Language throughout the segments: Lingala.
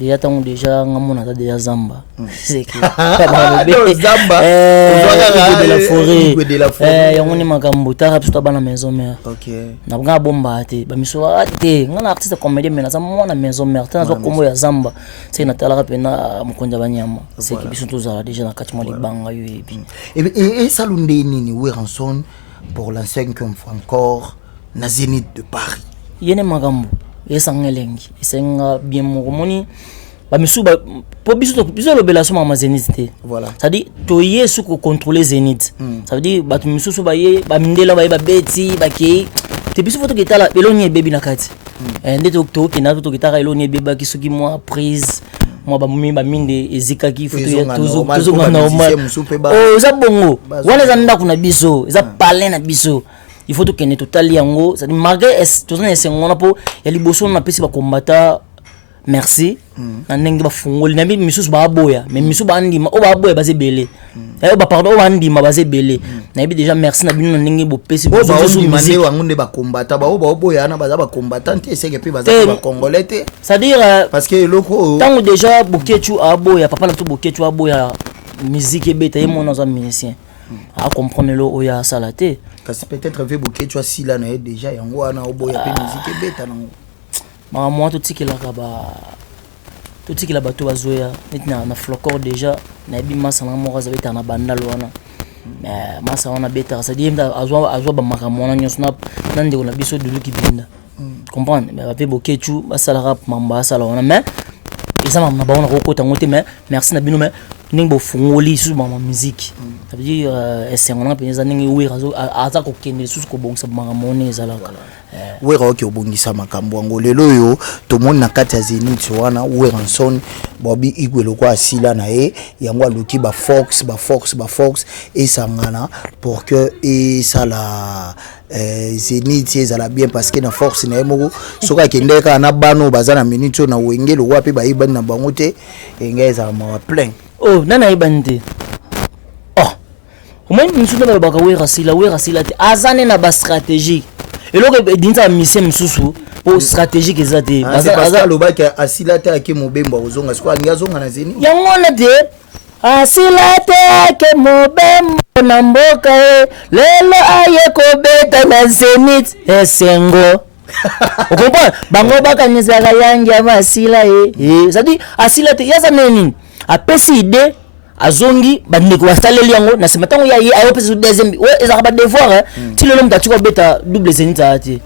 déjà tant déjà ngamona ta déjà Zamba c'est que Zamba de la forêt yongoni makambo ta rapsto ba na maison mère OK na nga bomba te ba miso ate nga na artiste comédien mais na za mona maison mère ta zo kombo ya Zamba c'est na tala pena mukonja banyama c'est que biso tozala déjà na kati mo libanga yo et salunde nini Weranson pour la 5e fois encore na Zénith de Paris yene makambo esangelengi esenga bien moni ba misu ba po biso le belation ma Zénith te voilà ça dit to yesu ko contrôler Zénith ça veut dire ba misu so ba ye ba mindela ba beti ba ke te biso foto kitala eloni baby na kati ndé to kina to kitala eloni beba ki soki moi prise moi ba minde ezika ki foto ya toujours normal oh za bongo wana za ndako na biso za palais na biso il faut que ne total yango ça dit malgré tout ça c'est ngona po ya liboso na pesi ba combattant merci na ndenge ba fungoli na misu ba boya mais misu ba ndima o ba boya ba zebele ba pardon o ba ndima ba zebele na bi déjà merci na bino na ndenge bo pesi bo so mane wango nde ba combattant ba boya na ba za ba combattant te c'est que puis ba za ba congolais te c'est à dire parce que loko tango déjà bokechu a boya papa na to bokechu a boya musique ebeta yemo na za musicien a comprendre lo o ya salate kasi peut-être ve bokechu a sila na déjà yango ana o boya pe musique ebeta na moi tout ce la bateau bazoya na flocor déjà na bi masa na mo kaza beta na banda lwana mais masa wana beta ça dit azwa ba makamona nyosna nande ko na biso de luki binda comprendre mais ba bokechu ba sala rap mamba sala wana mais ils ont ba wana ko kota ngote mais merci na bino mais ningo fungoli sur ma musique ça veut dire c'est on a penza ningi wira zo aza ko kende sur ko bongisa makamona ezalaka wera oki obongisa makambo yango lelo yo tomoni na kati ya Zénith wana Weranson bobi igwelo kwa asila na ye yango aluki ba fox esangana pour que et ça la Zénith ezala bien parce que na force na yemoko soka kendeka na bano bazana minute na wengelo wapi ba ibani na bango te engeza ma plein oh nana ibandi oh omoni nsuna ba Werasila te azane na ba stratégie et donc dinza mission msusu pour stratégique ezate baza lobaki asilate ake mobembo ozonga siko ngazonga na Zénith yango na te asilate ake mobembo na mboka lelo aye ko beta na Zénith esengo okompa bango bakanyeza yangi amasila ça dit asilate yaza neni apesi idée azongi bandeko basaleli yango na sematango ya ye ayo pesa deuxième ouais ezaka ba devoir ti lelo mutatu ko beta double Zénith ati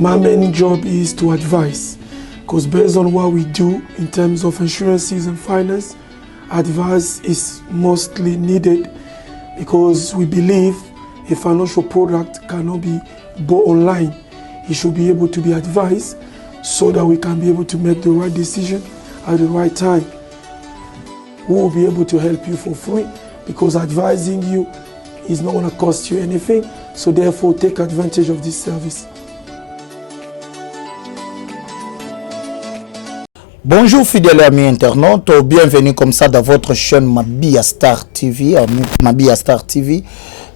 My main job is to advise, because based on what we do in terms of insurances and finance, advice is mostly needed because we believe a financial product cannot be bought online. It should be able to be advised so that we can be able to make the right decision at the right time. We will be able to help you for free because advising you is not going to cost you anything. So therefore, take advantage of this service. Bonjour fidèles amis internautes, bienvenue comme ça dans votre chaîne Mabia Star TV. Mabia Star TV,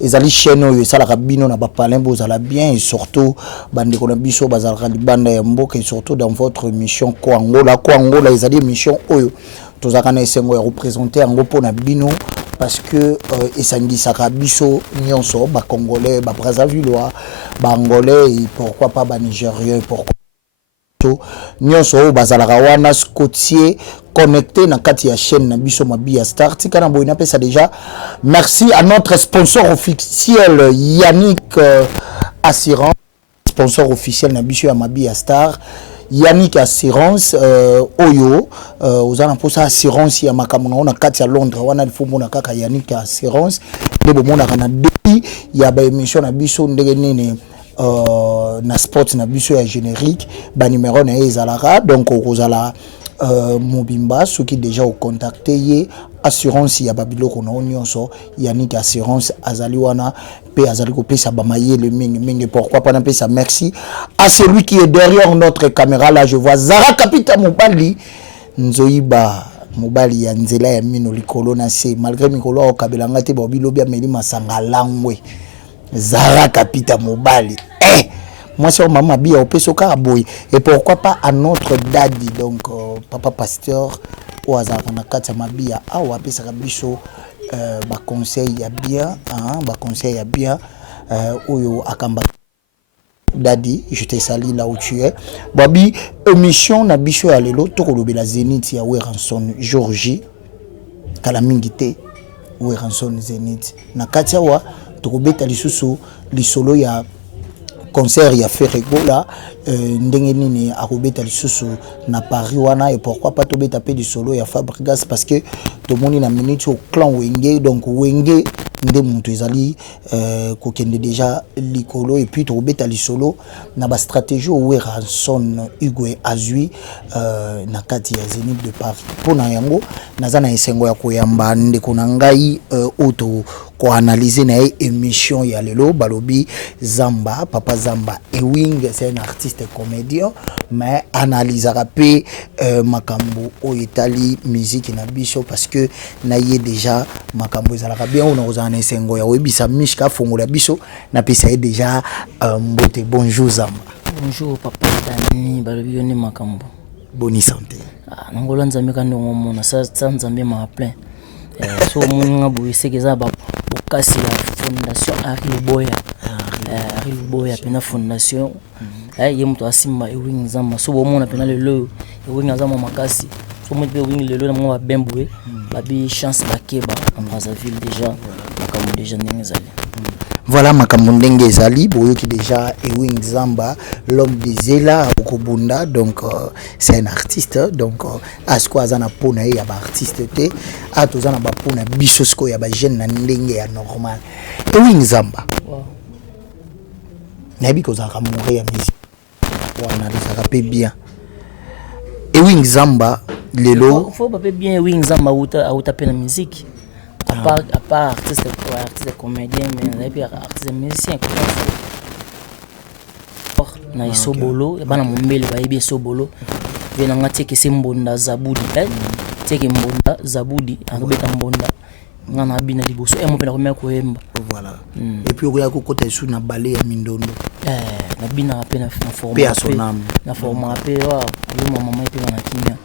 ezali chaîne oyo esalaka bino na bapalin bozala bien et surtout bandeko na biso bazalaka libanda ya mboka et surtout dans votre émission Koangola ezali émission oyo tozaka na esengo ya représenter yango pona bino parce que esangisaka biso nyonso ba congolais ba brazzavillois ba angolais et pourquoi pas ba nigériens pourquoi nyonso bazalaka wana scotier connecté na kati ya chaîne na biso Mabia Star tikana boina pesa déjà merci à notre sponsor officiel Yannick Assurance sponsor officiel na biso ya Mabia Star Yannick Assurance oyo ozana posa assurance ya makamuna na kati ya Londres wana lifumo na kaka Yannick Assurance ndebo mona kana depuis ya ba émission na biso ndenge nini na sport na biso ya générique ba numéro na ezalaka donc okozala mobimba ceux qui déjà au contacté assurance ya babiloko na nyonso Yannick assurance azali wana pe azali ko pesa ba mayele mingi pourquoi pas na pesa merci à celui qui est derrière notre caméra là je vois Zara Kapita Mobali Nzoiba Mobali ya nzela ya mino likolo na se malgré mikolo o kabelanga te ba bilobi ameli masanga langwe Zara Kapita Mobali moi c'est maman bia au peso karaboy et pourquoi pas à notre daddy donc papa pasteur au hasard on a quatre mabia awa pesa biso ba conseil ya bien ba conseil ya bien oyo akamba daddy je te salue là où tu es babi émission na biso ya lelo to kolobela Zénith ya Weranson Georgie kala mingite Weranson Zénith na katia wa to kobeta lisusu lisolo ya concert ya Ferrego là ndenge nini akobeta lisusu na Paris wana et pourquoi pas to beta pe du solo ya Fabregas parce que to moni na minute au clan Wenge donc Wenge nde muntu ezali kokende déjà likolo et puis to beta li solo na ba stratégie au Weranson Hugo Azui na kati ya Zénith de Paris pona yango naza na esengo ya koyamba ndeko na ngai auto ko analyser na émission ya lelo balobi Zamba papa Zamba Ewing c'est un artiste comédien mais analyse rapé makambo o Italie musique na biso parce que na yé déjà makambo ezalaka bien on a na esengo ya webisa mishka fongola biso na pesa déjà mbote bonjour Zamba bonjour papa Dani balobi yone makambo bonne santé nangola nzambe kandi ngomona sa nzambe ma plein so munga boyese keza ba bokasi la fondation Henri Boya pena fondation ye muto asimba Ewing Zamba so bomona pena lelo Ewing Zamba makasi so muto Ewing lelo na mwa bembwe babi chance bakeba en Brazzaville déjà makambo déjà ndengezali voilà makambo ndenge ezali boyoki déjà Ewing Zamba l'homme des Zela okobunda donc c'est un artiste donc asko azana pona ya ba artiste te atozana ba pona bisosko ya ba jeune na ndenge ya normal Ewing Zamba nabi kozaka mourir ya musique wana risaka pe bien Ewing Zamba lelo faut pas bien Ewing Zamba auta pe na musique à part artiste comédien mais puis artiste musicien na isobolo bana mombele ba yebi isobolo vena ngati ke simbonda zabudi teke mbonda zabudi akobeta mbonda ngana bina liboso mo pena komya koyemba voilà et puis oya ko kota isu na balé ya mindondo na bina apena na forma ape wa yo mama epe na kimia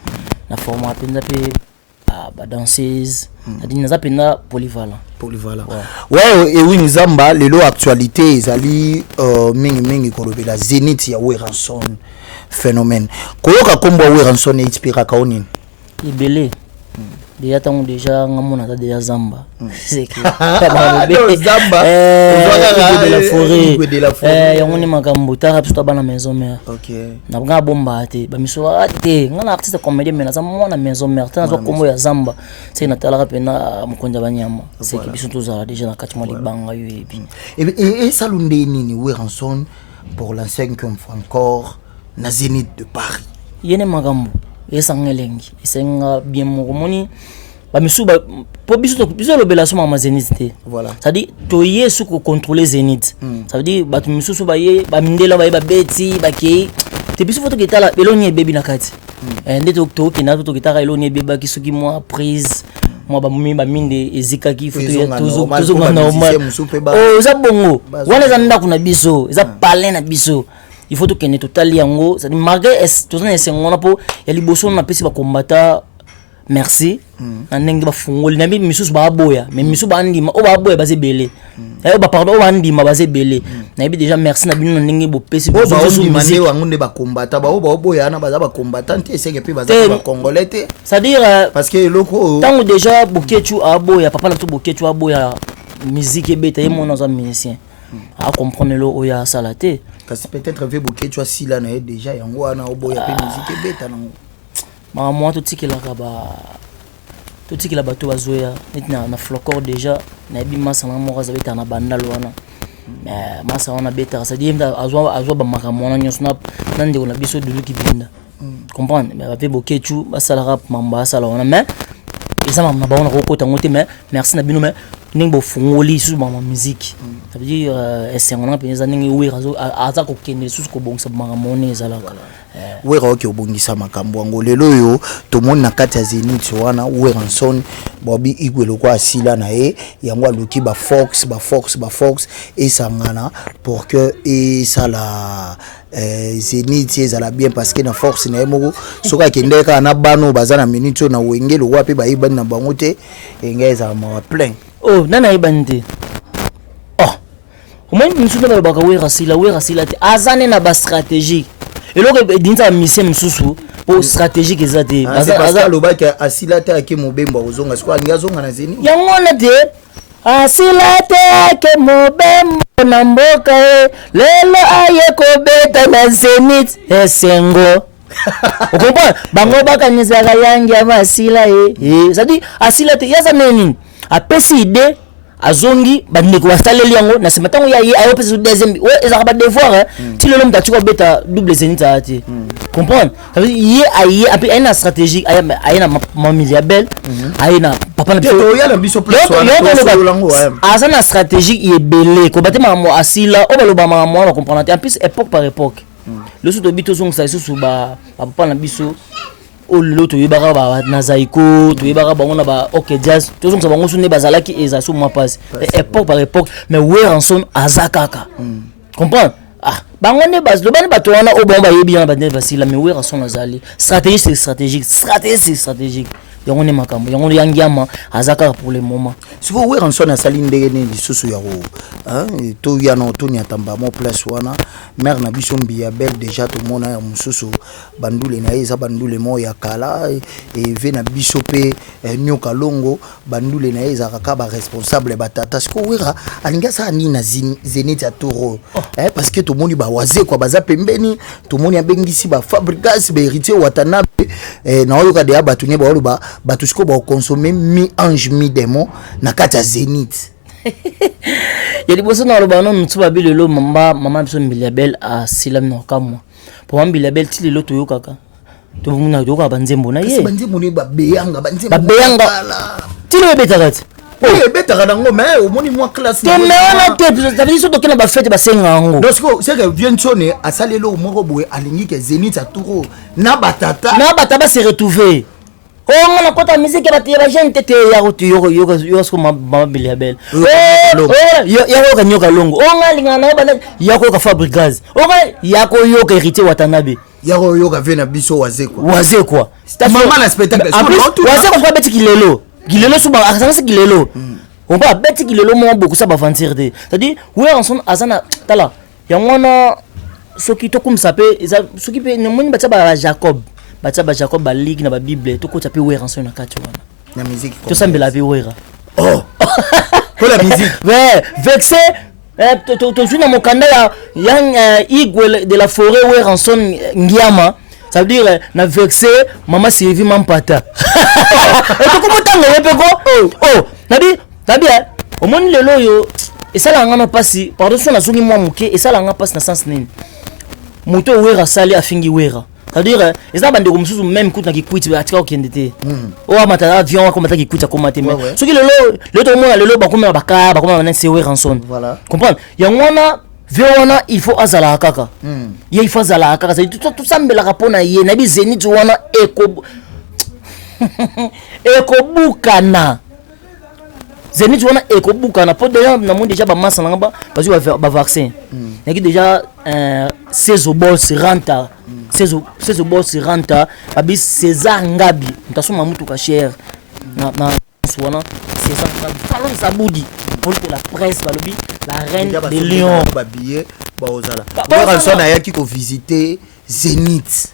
na forma ape nzape ba danseuse adina zapena polyvalent ouais Ewing Zamba lelo actualité ezali mingi kolobela Zénith ya Weranson phénomène koyoka kombo Weranson inspira ka onini ibele déjà tant déjà ngamona ta déjà Zamba c'est que Zamba de la forêt yangoni makambo ta rapsto bana maison mère OK na nga bomba te ba miso ate ngana artiste comédien mais na mona maison mère ta zo kombo ya Zamba c'est na tala pena mukonja banyama c'est que biso tozala déjà na kati mo libanga yo et salunde nini Weranson pour la 5e fois encore na Zénith de Paris yene makambo esangelengi esenga bien moni ba misu ba po biso lobela so mama Zénith te voilà ça dit to yesu ko contrôler Zénith ça veut dire ba misu so ba ye ba mindela ba ye ba beti ba ke te biso foto ketala eloni baby na kati nde to kina to ketaka eloni beba kisuki moi prise moi ba mumi ba minde ezika ki foto ya tozo normal oh za bongo wana za ndako na biso za palais na biso il faut que totali yango ça dit malgré tozana esengona po ya liboso na pesi ba combattant merci na ndenge ba fungoli na misusu ba boya mais misusu ba ndima o ba boya ba zebele ba pardon ba ndima ba zebele na bi déjà merci na bino na ndenge bo pesi bo zo mane wango nde ba combattant ba boya na ba combattant te c'est que pe ba congolais te c'est à dire parce que loko tant déjà bokechu a boya papa na to bokechu a boya musique ebeta yemo na za musicien a comprendre lo oya salate parce peut-être veut boké tu as si là déjà yango ana oboya pe musique beta nango ma moi tout tikela bato bazoya na flocor déjà na bi masa na mo za beta na bandalo wana mais masa wana beta ça dit azwa ba makambo na nyos na nande ona biso de luki binda comprendre mais avec boké tu basala rap mamba sala wana mais ça m'a ba on a kokota ngote mais merci na bino mais ndenge bo fungoli sous ma musique ça veut dire c'est on a penza ndenge oui aza ko kende sous ko bongisa ba mone ezalaka wera oke obongisa makambo yango lelo yo tomoni na kati ya Zénith wana Weranson bobi igwelo kwa asila na ye yango aluki ba Fox esangana pour que et ça la Zénith ezala bien parce que na force na yemoko soka kendeka na bano bazana minute na wengelo wapi ba ibani na bango te engeza ma plein oh nana ibani te oh omoni misusu na baka Werasila te azane na ba stratégie eloko dinza mission misusu po stratégique ezate aza lobaki asila te ake mobembo ozonga siko alinga zonga na Zénith yango na te asila te ake mobembo na mboka lelo aye kobeta na Zénith esengo okompa bango bakanizaka yangi ya masila c'est-à-dire asila te yaza nini apesi ide azongi bandeko basaleli yango na sema tango ya ayo pesa deuxième ouais ezaka ba devoir ti lelo mutatu ko beta double Zénith ati comprendre ça veut dire aye après une stratégie aye na mamili ya belle aye na papa na biso ya na biso place wana azana stratégie yebele ko batema mo asila o baloba mama na comprendre en plus époque par époque le sous de bito song ça sous ba papa na biso o loto yebaka ba nazaiko to yebaka bango na ba OK jazz to zonga bango sunne bazalaki eza sous ma passe époque par époque mais Weranson azakaka comprendre bango ne base lo bana bato wana o bomba yebi na bande basila mais Weranson azali stratégie c'est stratégique yango ne makambo yango yangiama azaka pour le moment siko Weranson asali ndenge ne lisusu ya ko to ya no to ni atamba mo place wana mère na biso mbia belle déjà to mona ya mususu bandule na eza bandule mo ya kala et ve na biso pe nyoka longo bandule na eza ka ba responsable batata siko wera alinga sa ni na Zénith ya toro parce que to moni ba waze kwa baza pembeni to moni abengisi ba Fabrigas ba héritier Watanabe na oyoka de abatune ba oluba batusko ba consommer mi ange mi démon na kati ya Zénith yeli boso na loba no mtsuba bilelo mama biso Mbiliabel a silam no kamwa po Mbiliabel ti lelo to yokaka to muna yoka banzembo na ye banzembo ne ba beyanga ti lo betakati betaka nango mais omoni moi classe te me ona te ça veut dire soto kena ba fête ba senga ngo donc c'est que vient sonner a salelo moko boye alingi ke Zénith a turo na batata se retrouver on a kota musique ba te ba jeune tete ya ko yo ko mama Mbiliabel yo ka nyoka longo on a linga na ba ya ko ka Fabrigas on ya ko yo ka héritier Watanabe ya ko yo ka vena biso waze quoi mama na spectacle waze ko beti kilelo suba akasanga kilelo on va beti kilelo mo beaucoup ça ba fantir de c'est-à-dire Weranson azana tala yangona soki to kum sape soki pe nemoni batsa ba Jacob ba ligue na ba Bible to ko tape Weranson na kati wana na musique to sambela vi wera pour la musique ouais vexé to juna mokanda ya igwe de la forêt Weranson ngiama ça veut dire na vexé mama Sylvie Mampata to ko motanga yepe ko nabi au moni lelo yo esala ngana pasi pardon so na zongi mwa muke esala ngana pasi na sens nini moto wera sali afingi wera ça veut dire eza bande ko mususu même kuta ki kwiti atika okendete o amata avion ko mata ki kwita ko mate mais soki lelo to mona lelo ba komela bakoma na Weranson voilà comprendre ya ngona Vewana il faut azala kaka il faut azala kaka c'est tout sambela rapona ye na bi Zénith wana ekobukana Zénith wana ekobukana po déjà na monde déjà ba massa ngaba parce que ba vaccin naki déjà 16 boss renta 16 boss renta abi César Ngabi ntasoma mutu ka cher na wana César Ngabi falon sabudi pour la presse balobi la reine des lions ba billet ba ozala Weranson ayaki ko visiter Zénith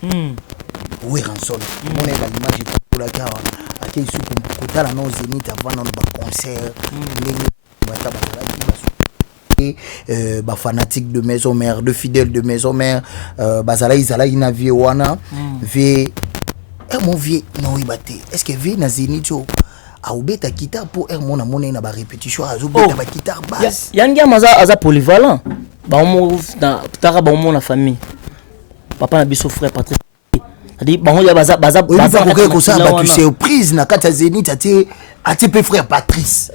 Weranson on est dans l'image pour la cara ake isu kutala no Zénith avant no ba concert ba fanatique de maison mère de fidèles de maison mère bazala izala ina vie wana vie mon vie no ibate est-ce que vie na Zénith a obeta guitare pour mon amone na ba répétition azobeta ba guitare basse yangi aza polyvalent ba mo na tara ba mo na famille papa na biso frère Patrick c'est-à-dire bango ya baza ko ça ba tu surprise na kata Zénith ati pe frère Patrice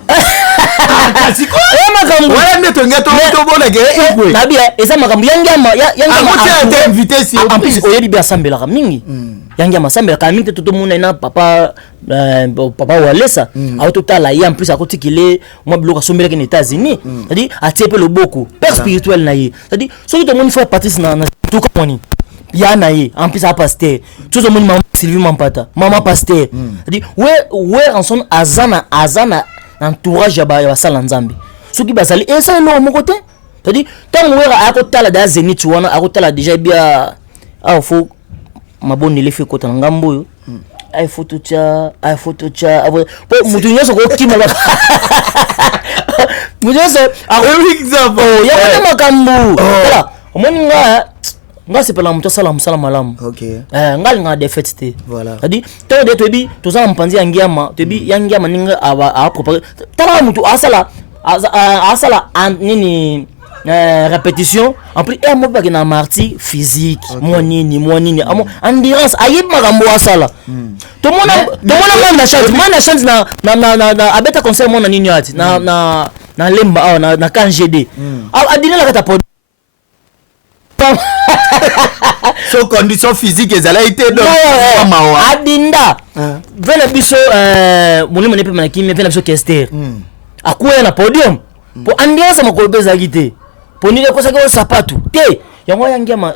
kasi ko wala neto ngato to bona ke na bien eza makambo yangama ati invité si en plus oyebi bien sambela mingi yangama sambela ka mingi tout monde na papa Walesa autotala ya en plus akotikile moi biloko sombela ke États-Unis c'est-à-dire ati pe le beaucoup père spirituel na ye c'est-à-dire soki to moni frère Patrice na tout comme on ya na ye en plus à pasteur tout le monde maman Sylvie Mampata maman pasteur c'est-à-dire ouais en son azana entourage ya ba sala nzambe soki bazali et ça non mon côté c'est-à-dire tant ouais akotala da Zénith wana akotala déjà bien faut mabonne les fait kota ngambo yo ay photo cha po mutu nyoso ko kima ba mutu nyoso example ya makambo voilà omoninga nga sepela mutu sala malamu OK ngali nga defete te voilà c'est-à-dire to de tobi to za mpanzi yangiama tobi yangiama ninga a préparer tala mutu asala nini répétition en plus mo ba na marti physique moi nini amo endurance ayib makambo asala to mona na chance na abeta concert mona nini ati na lemba na KGD adina la kata so condition physique ezala été donc adinda vela biso mulimo ne pe manaki vela biso Kester akuya na podium po andiasa makobeza gite po nile kosa ko sapatu te yango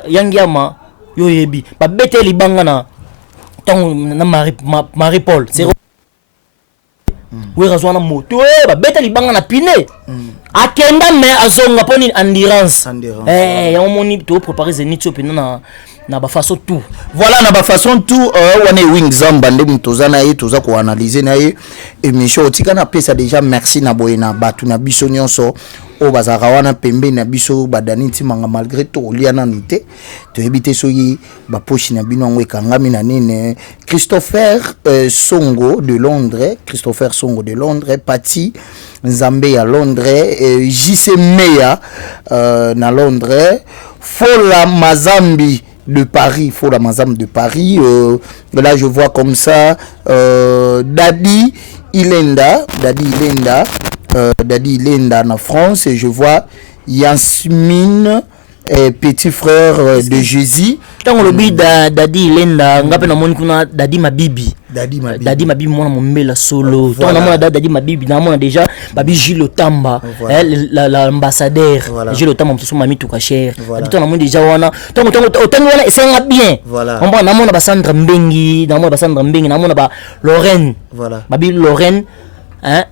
yangiama yo yebi ba bete libanga na tango na Marie Paul c'est we razwana moto ba bete libanga na pine akenda me azonga poni endurance yango moni to préparer Zénith pina na ba façon tout voilà na ba façon tout wana wing zamba ndem tozana ye toza ko analyser na ye émission otika na pesa déjà merci na boyena batu na biso nyonso o bazaka wana pembe na biso badani timanga malgré tout liana nute to ebite soyi ba pochi na bino ngwe kangami na nene Christopher Songo de Londres Pati Nzambe à Londres JC Meya na Londres Fola Mazambi de Paris, là je vois comme ça Daddy Ilenda en France, et je vois Yasmine petit frère de Jésus. Tant le bi Daddy Ilenda ngape na moni kuna Daddy Mabibi mona mombela solo. Tant na mona Daddy Mabibi na mona déjà Babi Gilles Otamba l'ambassadeur Gilles Otamba mtoso mami tuka cher. Tant na mona déjà wana tant wana esenga bien. On va na mona ba Sandra Mbengi, na mona ba Lorraine. Babi Lorraine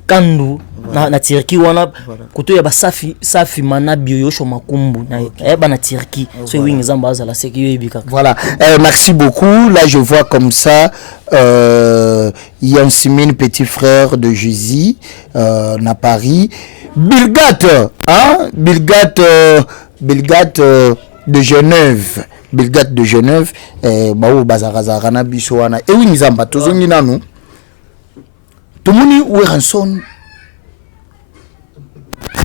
Kandu na Turquie wana koto ya ba safi mana bioyosho makumbu na ba na Turquie so wing zamba za la seki yebika. Voilà, merci beaucoup. Là je vois comme ça Yansimine petit frère de Jésus na Paris, Bilgat de Genève, bao bazaraza na biso wana e wing zamba tozongi nanu Tomoni Weranson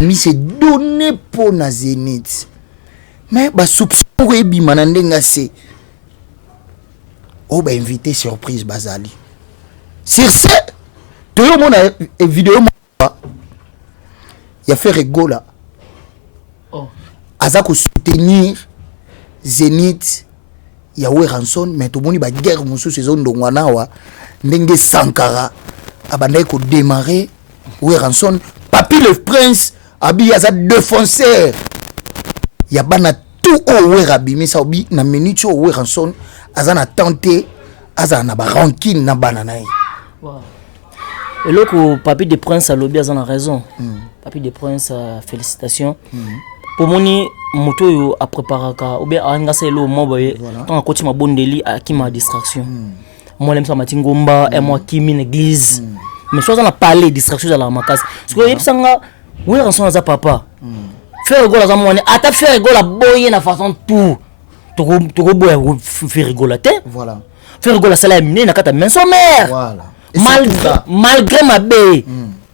mi se donné pour na Zénith. Mais ba soupçon rebi manandenga se. Oh ba invité surprise bazali. Sur ce, to yo mona vidéo mo ya fait rigola. Aza ko soutenir Zénith ya Weranson mais tomoni ba guerre musu saison ndongwana wa ndenge Sankara abandai ko démarrer Weranson Papi le prince abi aza défonceur ya bana tout o werabi misa obi na minute o Weranson aza na tenté aza na ba rancune na bana nae et loko Papi de prince alobi aza na raison Papi de prince félicitations pour moni moto yo a préparaka ou bien anga selo moboye tant akoti mabondeli akima distraction moi l'aime ça matingomba et moi kimi une église mais soit on a parlé distraction dans la makasi parce que yep sanga oui on s'en papa faire rigolo za moni ata faire rigolo boye na façon tout to boye faire rigolo te voilà faire rigolo ça la mine na kata men sommaire voilà malgré ma bé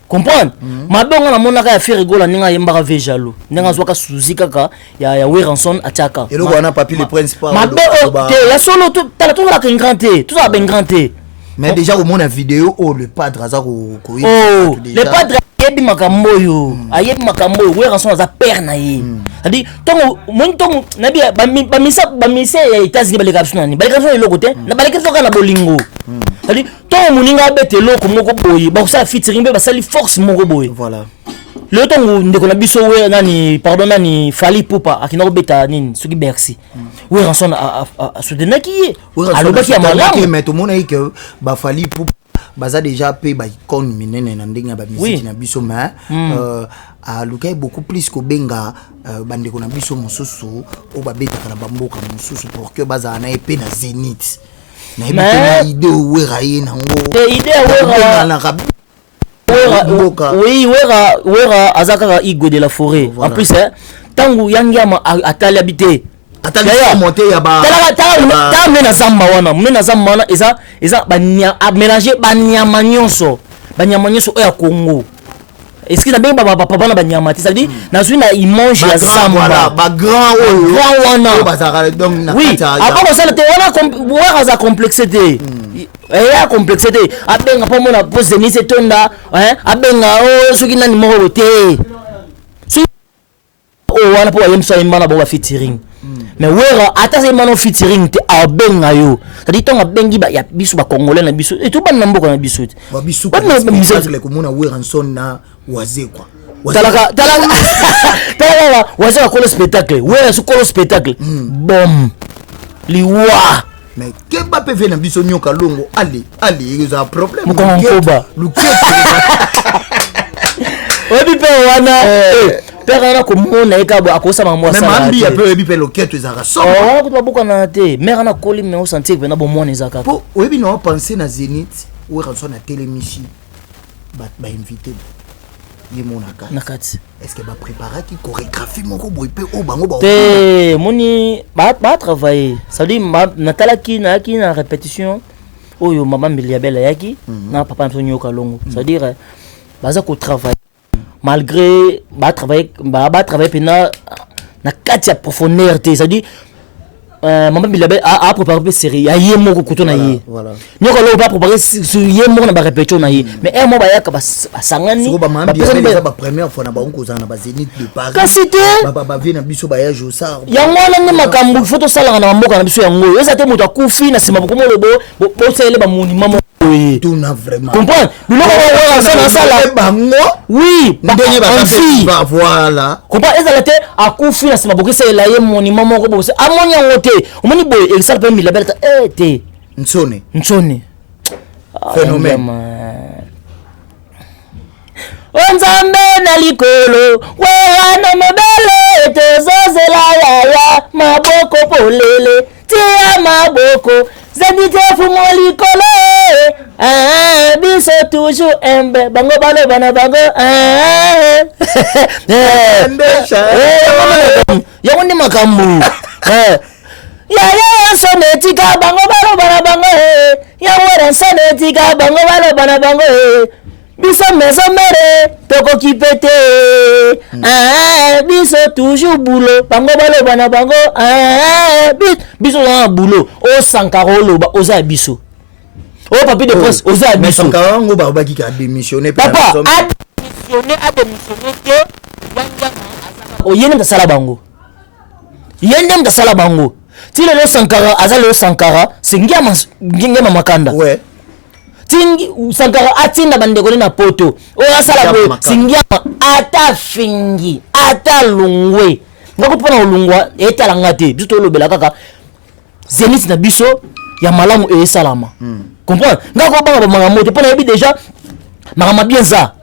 comprendre mabe nga na monaka ya faire rigola ninga yembaka vejalo ninga zwaka suzi kaka ya Weranson ataka et le wana papi le principal mabe te ya solo tout tala tout la grand te tout la ben grand te mais déjà au monde vidéo le padre aza ko le padre ayebi makambo yo ayebi makambo Weranson aza père na ye adi tongo mon tongo na bia ba misa ya États-Unis baleka biso nani baleka biso eloko te na baleka biso kana bolingo adi tongo muninga bete eloko moko boye ba kusala featuring be basali force moko boye voilà le tongo ndeko na biso we nani pardon nani Fally Ipupa akina ko beta nini soki Bercy Weranson a soutenaki ye alobaki ya malamu mais tout le monde a dit que ba Fally Ipupa baza déjà pe ba icône minene na ndenge ba musique na biso mais a lukai beaucoup plus ko benga bandeko na biso mosusu o ba beta kana bamboka mosusu pour que baza na epé na Zénith na epé idée wera ye nango idée wera na oui wera azaka Igwe de la Forêt en plus tangu yangiama atali habité atali monter ya ba ta mena zamba wana eza banya mélanger banyama nyonso oya Congo est-ce que na benga papa na banyama ti ça veut dire na zui na image ya zamba ba grand wana bazaka donc na oui après ça te wana za complexité ya complexité abenga po mona pose ni se tonda abenga soki nani moko te wana po yemso imana bo featuring mais wera ata se mano featuring te abenga yo c'est-à-dire tonga bengi ba ya biso ba congolais na biso et tout ban na mboka na biso ba biso ba na ko mona Weranson na waze quoi talaka waze ko le spectacle wera su ko le spectacle bom liwa mais que ba pe venir biso nyoka longo allez il y a un problème obi pe wana père na ko mona ekabo akosama mwa sala même ambi ape obi pe loketo ezaka so ko to buka na te mère na koli mais au sentir que na bo mona ezaka po obi no penser na Zénith Weranson na télémission ba invité ye monaka nakati est-ce que ba préparer qui chorégraphie moko boy pe o bango ba te moni ba travailler ça dit natala ki na répétition oyo maman Miliabela yaki na papa Antonio Kalongo ça dire baza ko travailler malgré ba travailler pena na kati ya profondeur te ça dit maman Miliabela a préparé série ya ye moko kuto na ye voilà nyoko lo ba préparer sur ye moko na ba répétition na ye mais un mo ba yaka ba sangani ba première fois na ba onko za na ba Zénith de Paris kasi te ba vient na biso ba ya Josar yango na makambu photo sala na mboka na biso yango eza te moto akufi na sima ko mo lobo bo sele ba monument tout na vraiment comprendre biloko wa sala bango oui ndenge ba voilà comprendre eza te akufi na sima bokisa ela ye monument moko bo amoni yango te omoni boy exal pe Miliabela te Ntsone phénomène Nzambe na likolo wana mabele tezozela yaya maboko polele tia maboko Zénith fumo likolo biso toujours embe bango baloba na bango yango ndi makambo ya sonetika bango baloba na bango ya Weranson etika bango baloba na bango biso maison mère tokoki pete biso toujours boulot bango baloba na bango biso na boulot o Sankara oloba oza biso o papier de presse oza biso mais Sankara ngo ba ki ka démissionner papa a démissionné que o yene mtasala bango ti lelo Sankara aza lelo Sankara singia makanda ouais tingi Sankara atinda bandeko na poto oya sala bo singia ata fingi ata lungwe ngako pona lungwa etala ngate biso to lobela kaka Zénith na biso ya malamu e salama comprendre ngako banga ba moto pona yebi déjà makama bien ça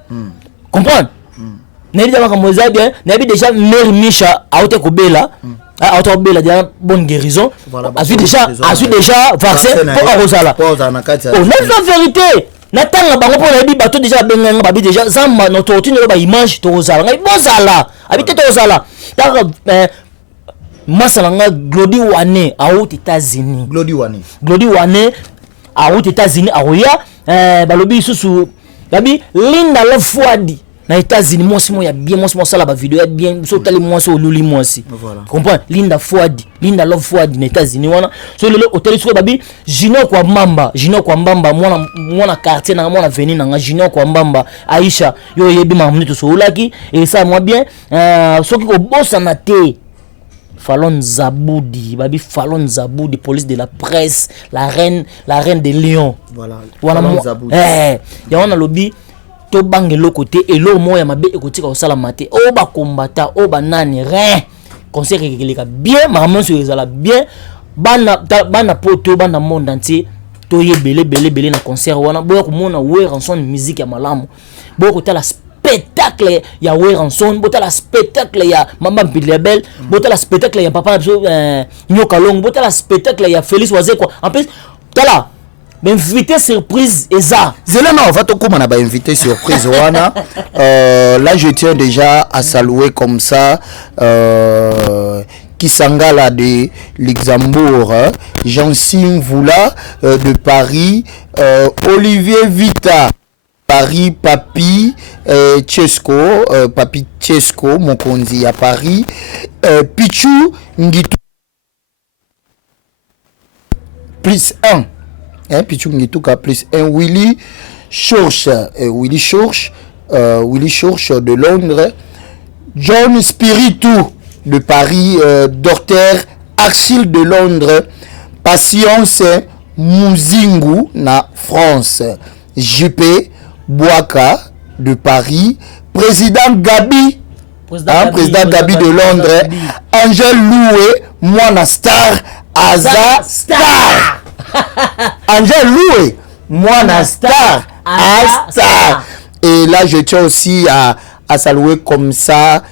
comprendre na yebi makama moza bien na yebi déjà mère Misha aote kobela autobela déjà bonne guérison a vu déjà vaccin pour arosala on a la vérité natanga bango pour na bi bato déjà benga babi déjà zamba notre rotine ba image to rozala ngai bozala habité to rozala masalanga Glody Wane a aux États-Unis Glody Wane a aux États-Unis a oya balobi susu babi Linda Love Fouadi na États-Unis moi si moi ya bien moi ça la vidéo ya bien so tali moi so luli moi si comprends Linda Love Fouadi na États-Unis wana so le hôtel so babi Junior kwa mbamba mwana quartier na mwana venir na Junior kwa mbamba Aisha yo yebi mamni to so ulaki et ça moi bien soki ko bossa na te Fallon Zaboudi, babi Fallon Zaboudi, police de la presse, la reine des lions. Voilà. Fallon Zaboudi. Ya wana lobby to bangelo côté et lo mo ya mabe ekotika osala maté. O ba combattant, o ba nani rien. Conseil régulier bien, maman sur ezala bien. Bana poto bana monde entier. To ye belé na concert wana. Boya ko mona Weranson musique ya malamu. Boya ko tala spectacle ya Weranson, bota la spectacle ya Mama Bilebel, bota la spectacle ya Papa Nyoka Long, bota la spectacle ya Félix Wazé quoi. En plus, tala invité surprise eza. Zelena on va te comment on a invité surprise wana. Là je tiens déjà à saluer comme ça Kisangala de Luxembourg, Jean-Sim Voula de Paris, Olivier Vita Paris, Papi Chesco, Mokonzi à Paris, Pichou Ngitu plus 1, Pichou Ngituka plus 1, Willy Church de Londres, John Spiritou de Paris, Dr. Achille de Londres, Patience Mouzingu na France, JP Boaka de Paris, président Gabi de Londres, Angèle Loué, Moana Star, Aza Star. Angèle Loué, Moana Star, Aza Star. Et là, je tiens aussi à saluer comme ça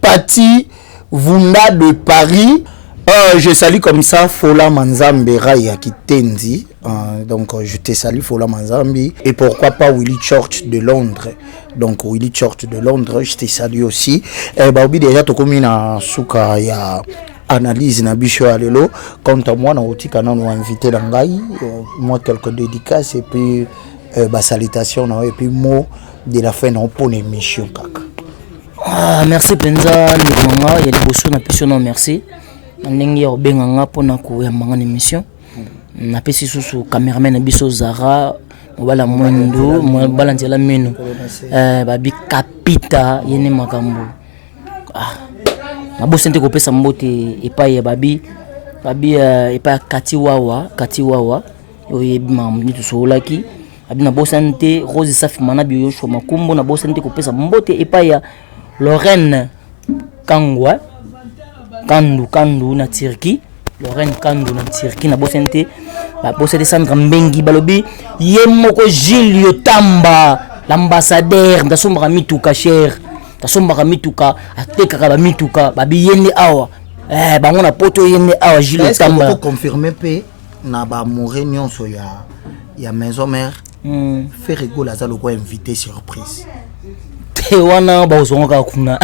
Patti Vunda de Paris. Je salue comme ça Fola Manzambe Raya Kitendi. Donc je te salue Fola Manzambi. Et pourquoi pas Willy Church de Londres. Donc Willy Church de Londres, je te salue aussi. Baobi déjà to komi na suka ya analyse na bicho alelo. Quant à moi na otika na nous invité dangai, moi quelques dédicaces et puis salutation na et puis mot de la fin na pour émission kaka. Merci Penza Ndimanga, il y a des bosso na pission non merci. Ndenge ya benganga pona ko ya manga émission na pesi susu cameraman na biso Zara mobala mwendo mobala nzela meno babi kapita yene makambo na bosente ko pesa mbote epai ya babi epai kati wawa oyebi mamni to solaki abi na bosante Rose Safi mana biyo sho makumbo na bosante ko pesa mbote epai ya Lorraine Kangwa Kandu na Turquie, Lorraine Kandu na Turquie na bosente ba bosete Sandra Mbengi balobi yemoko Gilles Yotamba l'ambassadeur ndasomba mituka cher ndasomba mituka atekaka ba mituka babi yende awa bango na poto yende awa Gilles Yotamba. Est-ce que vous confirmer pe na ba réunion so ya maison mère fait rigoler za loko invité surprise. Wana bauzonga kuna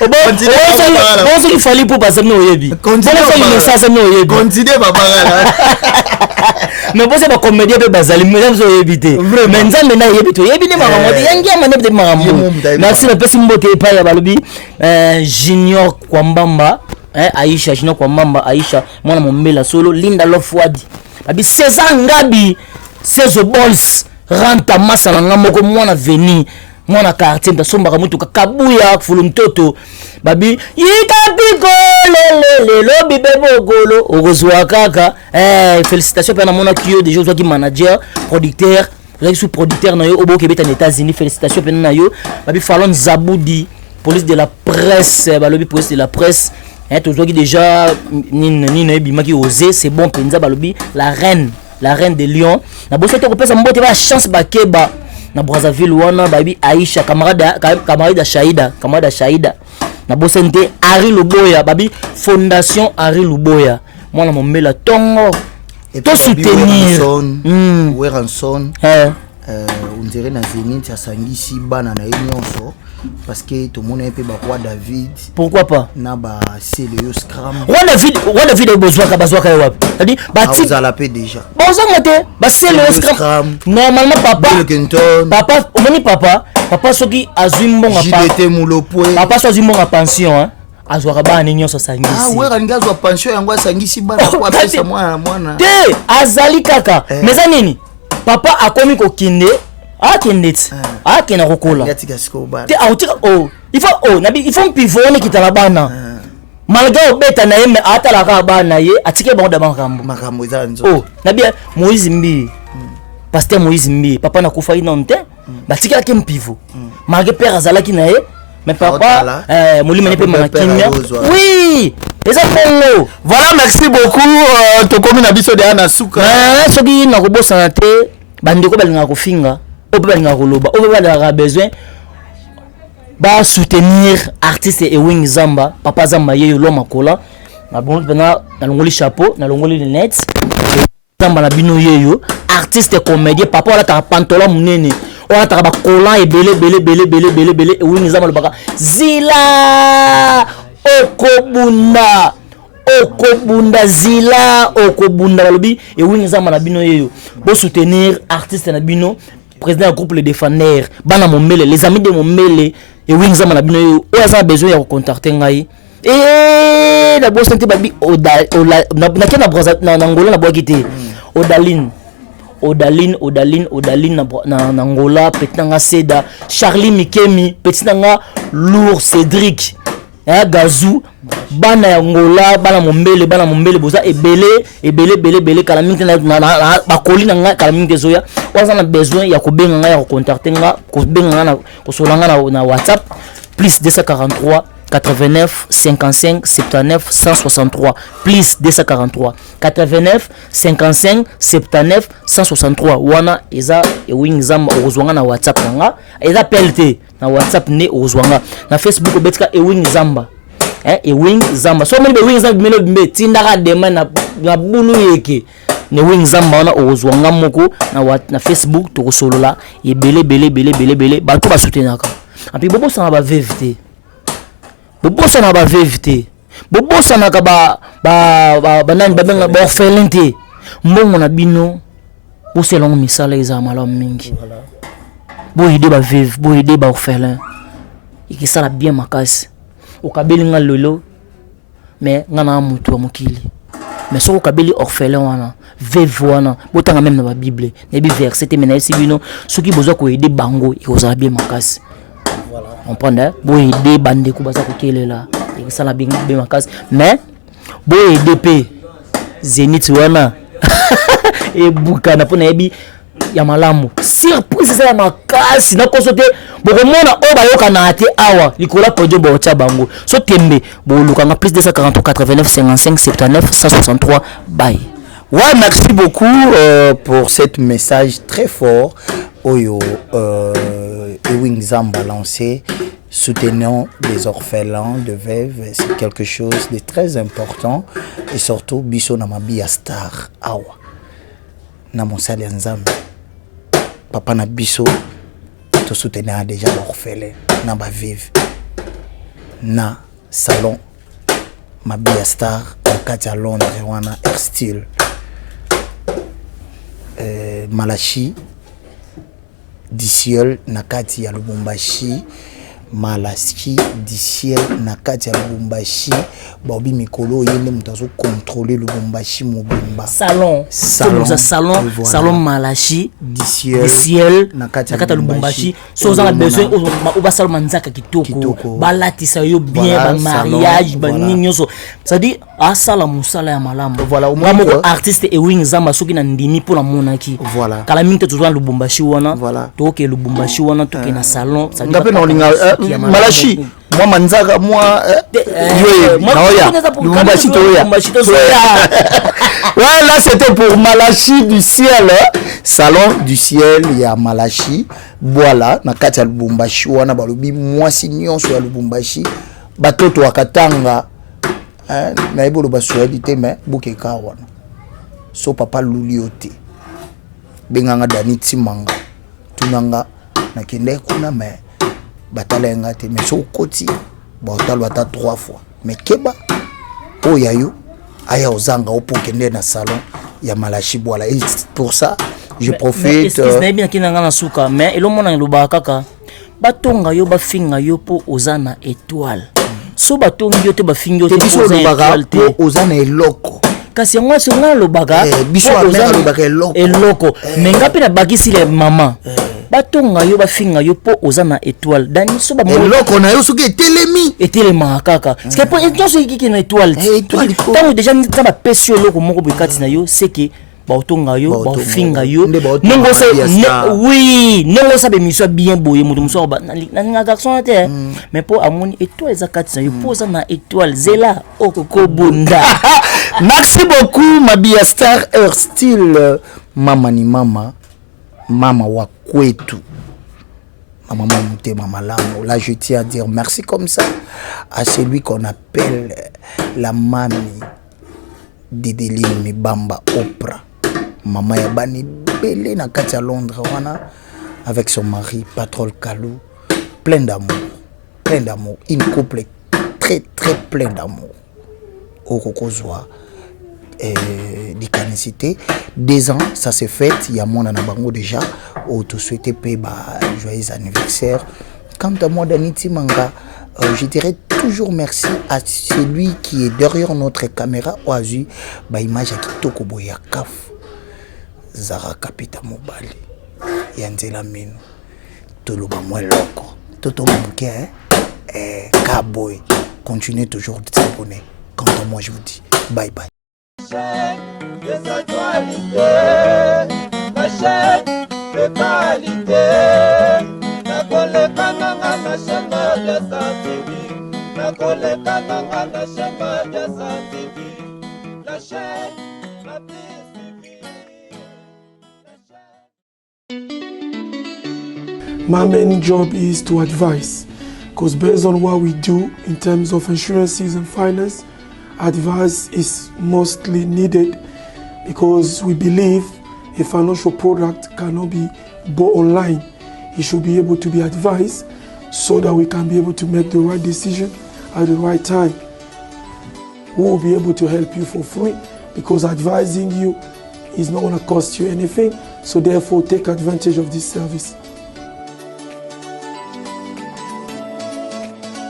bonso il fallait pour passer no yebi continue babara mais bonso ba comédien pe bazali mais zo yebité mais nzambe na yebito yebi ne makambo yangia mane de makambo merci la pesi mbote pa ya balobi Junior Kwambamba Aisha Junior Kwambamba Aisha mwana mombela solo Linda Love Fouadi abi César Ngabi César Balls ranta masa na ngamoko mwana veni mwana quartier ndasomba mutu kabuya kufulu mtoto babi yikapiko lele lobi bebogolo ogozwa kaka félicitations pena mona kio déjà toi qui manager producteur sous producteur na yo oboke beta na États-Unis félicitations pena na yo babi Fallon Zaboudi police de la presse balobi police de la presse toujours qui déjà ni bimaki osé c'est bon penza balobi la reine des lions na bosete ko pesa mbote ba chance bakeba na Brazzaville wana babi Aisha camarade Shaida na bosente Ari Luboya babi fondation Ari Luboya mwana mombela tongo to soutenir Weranson on dirait na Zénith asangisi bana na nyonso parce que tout le monde est peu roi David. Pourquoi pas? Na ba c'est le Scrum. Roi David a besoin ka bazwa ka wapi. C'est-à-dire bati za la paix déjà. Bon ça ngate, ba c'est le Scrum. Normalement papa, omoni papa soki azwi mbonga pa. JDT Mulopwe. Papa so azwi mbonga pension hein. Azwaka bana nyonso sangisi. Ah ouais, ranga azwa pension yango sangisi bana kwa pesa mwana. Te azali kaka. Mais ça nini? Papa akomi ko kinde. Akende ti. Akena kokola. Te autika il faut mpivone kitala bana. Malgré obeta na yeme atala ka bana ye atike bango da makambo ezanzo. Nabi Moïse Mbi. Pasteur Moïse Mbi, papa na kufa inonte. Batika ke mpivo. Malgré père azalaki na ye. Mais papa, Mouli Mané peut m'akinya. Oui, et ça fait voilà, merci beaucoup. Tu communes à Bisso de Anna Souka. Ce qui n'a pas santé, bandeko balinga ko finga, o balinga ko loba, o balinga besoin ba soutenir artiste et Wing Zamba, papa Zamba yeyo lo makola. Na bon na longoli chapeau, na longoli lunettes. Zamba na bino yeyo, artiste et comédien, papa la ta pantalon munene. On a travaillé collant et belé et oui nous avons le baga zila okobunda zila okobunda lobi et oui nous avons la bino yeyo pour soutenir artistes na bino président du groupe les défendeurs bana momele les amis de momele et oui nous avons la bino yeyo on a besoin de contacter ngai et la bosse santé babi na kena braza na Angola na boakite Odaline na Angola, petit nanga Seda, Charlie Mikemi, petit nanga Lourd Cédric, Gazou, bana Angola, bana mombele boza ebele kalaminte na bakoli nanga kalaminte zoya. On a besoin ya kobenga nga ya contacter nga, kobenga na kosolanga na WhatsApp plus 243 89 55 79 163 plus 243 89 55 79 163 wana eza Wing Zamba ozwanga na WhatsApp nga eza PLT na WhatsApp ne ozwanga na Facebook betika Wing Zamba Wing Zamba so moni be Wing Zamba melo bimbe tindaka dema na bulu yeke ne Wing Zamba wana ozwanga moko na Facebook to solola bele bato ba soutenaka api bobo sana ba vevité bobosa na ba vevité bobosa na ka ba nani babenga ba orphelin te mbongo na bino bo selongo misala eza malamu mingi bo aider ba veuve bo aider ba orphelin ikisala bien makasi okabeli nga lolo mais nga na mutu wa mokili mais soko kabeli orphelin wana veuve wana botanga même na ba bible na bi verset te mena esi bino soki bozo ko aider bango ikozala bien makasi. On prend bo aider bande ko baza ko kelela et ça la bien makasi mais bo aider pe Zénith wana et bukana pona yebi ya malamu surprise ça makasi na kosote boko mona o ba yoka na ate awa likola podio bo cha bango so tembe bo lukanga plus 243 89 55 79 163 bye. Ouais, merci beaucoup pour cet message très fort. Oyo Wing Zamba lancé, soutenant des orphelins, de veuves, c'est quelque chose de très important. Et surtout, biso na mabi star awa na monsali nzambe papa na biso to soutenir déjà l'orphelin na ba veuve na salon mabi star en Katia Londres wana Air Style Malachi Diciel nakati ya Lubumbashi Malachi Diciel nakati ya Lubumbashi Bobby Mikolo yende mutazo contrôler Lubumbashi mobimba salon salon Malachi Diciel nakati ya Lubumbashi so za besoin oba salon manzaka kitoko balatisa yo bien ba mariage ba ninyoso ça dit asala musala ya malambo voilà au moins artiste et Wing Zamba soki na ndini pour la monaki voilà kala minute tozwa Lubumbashi wana voilà toke Lubumbashi wana toke na salon ça dit Malachi moi manzaka moi Lubumbashi toya ouais là c'était pour Malachi du ciel salon du ciel il y a Malachi voilà na kati ya Lubumbashi wana balobi mwasi nyonso ya Lubumbashi batoto wakatanga na ebolo basualité mais bukeka wana so papa luliote benganga Dani Timanga batunanga nakende kuna mais batalenga te mais so koti baotalo ata 3 fois mais keba oya yo aya ozanga opokende na salon ya malachi boala et pour ça je profite mais bien kinanga na suka mais elomona loba kaka batonga yo bafinga yo po ozana étoile so batongi yo te bafingi yo te biso lobaka po ozana eloko kasi yango songa lobaka biso ameka lobaka eloko mais ngapi na bakisi le mama batonga yo bafinga yo po ozana étoile dani so ba eloko na yo soki etelema kaka parce que pour nyonso ikiki na étoile tango déjà nta bapesi yo eloko moko boye kati na yo c'est que baotonga yo baofinga yo oui ndenge osa bemission bien boye moto mosusu naninga garçon te mais po amoni étoile eza kati na yo po oza na étoile zela okokobunda. Merci beaucoup Mabia Star Air Style mama ni mama wa kwetu mama mutema malamu. Là je tiens à dire merci comme ça à celui qu'on appelle la mamie Dedeline Mibamba Oprah, maman ya bani belé na kati à Londres wana avec son mari Patrol Kalou, plein d'amour, une couple très très plein d'amour au Kokozwa d'Icanicité. 2 ans ça s'est fait, il y a mon anabango déjà au tout souhaité joyeux anniversaire. Quant à moi Daniti Manga, je dirais toujours merci à celui qui est derrière notre caméra oazu ba image kitoko boya kaf Zara Kapita Mobali yanzela mino toloba moi loko toto monke Kaboy. Continuez toujours de s'abonner. Quant à moi je vous dis bye bye. La chaîne de qualité, la collecte na chaîne de santé, la collecte na chaîne de santé, la chaîne la plus suivie. My main job is to advise, because based on what we do in terms of insurances and finance, advice is mostly needed, because we believe a financial product cannot be bought online. It should be able to be advised so that we can be able to make the right decision at the right time. We will be able to help you for free, because advising you is not going to cost you anything. So therefore, take advantage of this service.